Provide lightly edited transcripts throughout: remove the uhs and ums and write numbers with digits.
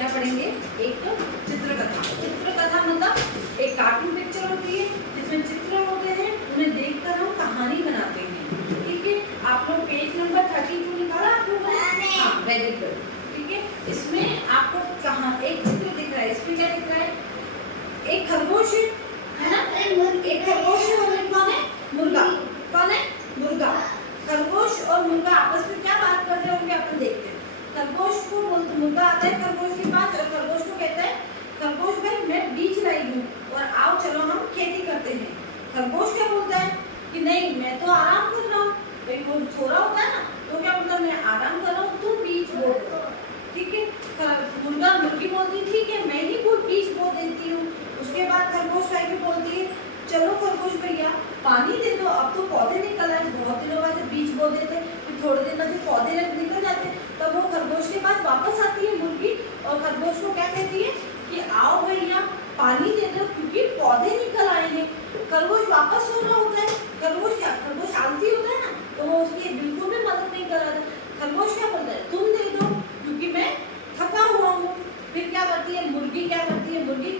क्या पढ़ेंगे? एक चित्रकथा। चित्रकथा मतलब एक कार्टून पिक्चर होती है जिसमें चित्र होते हैं, उन्हें देखकर हम कहानी बनाते हैं। ठीक है, आप लोग पेज नंबर 32 निकाला आप लोगों ने? हाँ, वेरी गुड। ठीक है, इसमें आपको कहाँ एक चित्र दिख रहा है, इसमें क्या दिख रहा है? एक खरगोश है ना, एक खरगोश है और एक कौन है? मुर्गा। कौन है? मुर्गा। खरगोश और मुर्गा आपस में क्या बात कर रहे होंगे अपन देखते हैं। खरगोश को बोलते, मुर्गा आता है खरगोश के पास और खरगोश को कहता है, खरगोश भाई मैं बीज लाई हूँ और आओ चलो हम खेती करते हैं। खरगोश क्या बोलता है कि नहीं मैं तो आराम कर रहा हूँ, भाई वो सो रहा होता है ना, तो क्या बोलता है मैं आराम कर रहा हूँ, तुम बीज बो दो। ठीक है, मुर्गा मुर्गी बोलती ठीक है मैं ही बीज बो देती हूँ। उसके बाद खरगोश भाई को बोलती है चलो खरगोश भैया पानी दे दो, अब तो पौधे निकल आए, बहुत दिनों बाद बीज बो देते फिर थोड़े दिन बाद पौधे निकल जाते, तब वो खरगोश के पास वापस आती है मुर्गी और खरगोश को क्या कहती है कि आओ भैया पानी दे दो क्योंकि पौधे निकल आए हैं। खरगोश वापस सो रहा होता है, खरगोश क्या, खरगोश आलसी होता है ना, तो वो उसकी बिल्कुल भी मदद नहीं कर रहा था। खरगोश क्या बोलता है तुम दे दो क्योंकि मैं थका हुआ हूँ। फिर क्या करती है मुर्गी, क्या करती है मुर्गी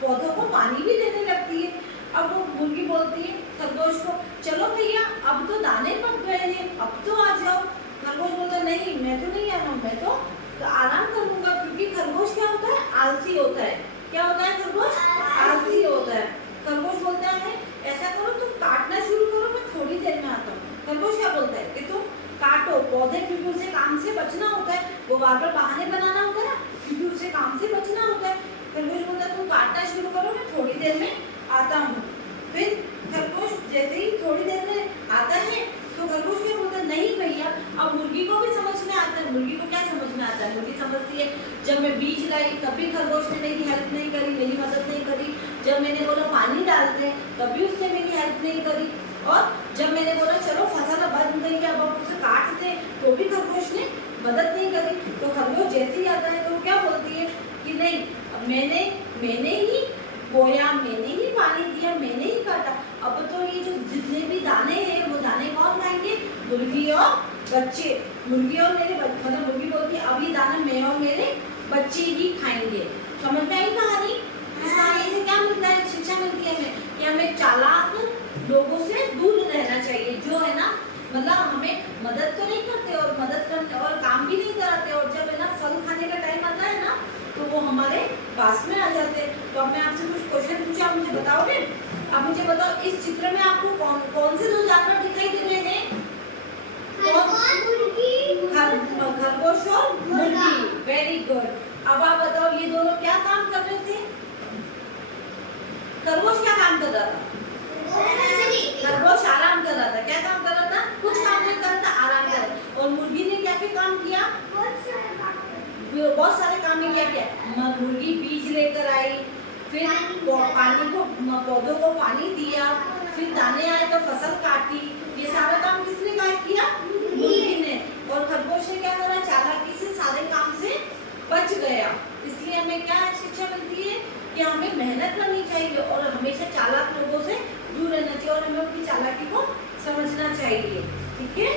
पौधों को पानी भी देने लगती है। अब वो मुर्गी बोलती है खरगोश को चलो भैया अब तो दाने पक गए हैं, अब तो आ जाओ। खरगोश बोलता है नहीं मैं तो नहीं आ रहा हूँ, मैं तो आराम करूंगा, क्योंकि खरगोश क्या होता है? आलसी होता है। क्या होता है खरगोश? आलसी होता है। खरगोश बोलता है ऐसा करो तुम काटना शुरू करो, मैं थोड़ी देर में आता हूँ। खरगोश क्या बोलता है कि तुम काटो पौधे, क्योंकि उसे काम से बचना होता है, वो बार बार बहाने बनाना होता है ना, क्योंकि उसे काम से बचना होता है। खरगोश बोलता है तुम काटना शुरू करो, मैं थोड़ी देर में आता हूँ। फिर खरगोश जैसे ही थोड़ी देर में आता है तो खरगोश क्या बोलता है नहीं भैया, अब मुर्गी को भी समझ में आता है। मुर्गी को क्या समझ में आता है? मुर्गी समझती है जब मैं बीज लाई तब भी खरगोश ने मेरी हेल्प नहीं करी, मेरी मदद नहीं करी, जब मैंने बोला पानी डालते हैं तब भी उसने मेरी हेल्प नहीं करी, और जब मैंने बोला चलो फसल बन गई अब आप उसे काटते हैं तो भी खरगोश ने मदद नहीं करी। तो खरगोश जैसे ही आता है तो क्या बोलती है कि नहीं मैंने ही बोया, मैंने ही पानी दिया, मैंने ही काटा, अब तो ये जो जितने भी दाने हैं वो दाने कौन खाएंगे? मुर्गी और बच्चे। मुर्गी और मेरे मतलब मुर्गी बोलती है अब ये दाना मैं और मेरे बच्चे ही खाएंगे। समझ में आई कहानी? इस कहानी से क्या मिलता है? शिक्षा मिलती है हमें कि हमें चालाक लोगों से दूर रहना चाहिए, जो है ना मतलब हमें मदद तो नहीं करते और मदद करने और काम भी नहीं कराते, और जब है ना फल खाने का टाइम आता है ना तो वो हमारे पास में आ जाते हैं। तो अब मैं आपसे कुछ क्वेश्चन पूछा, आप मुझे बताओगे? आप मुझे बताओ इस चित्र में आपको कौन से दो जानवर दिखाई दे रहे हैं? खरगोश और मुर्गी। Very good. अब आप बताओ ये दोनों क्या काम कर रहे थे? खरगोश क्या काम कर रहा था? खरगोश आराम कर रहा था। क्या काम कर रहा था? कुछ काम नहीं कर रहा था, आराम कर रहा था। और मुर्गी ने क्या क्या काम किया? बहुत सारे काम किया। मुर्गी बीज लेकर आई, फिर पानी को पौधों को पानी दिया, फिर दाने आए तो फसल काटी। ये सारा काम किसने किया? मुर्गी ने। और खरगोश ने क्या करा? चालाकी से सारे काम से बच गया। इसलिए हमें क्या शिक्षा मिलती है कि हमें मेहनत करनी चाहिए और हमेशा चालाक लोगों से दूर रहना चाहिए और हमें उनकी चालाकी को समझना चाहिए। ठीक है।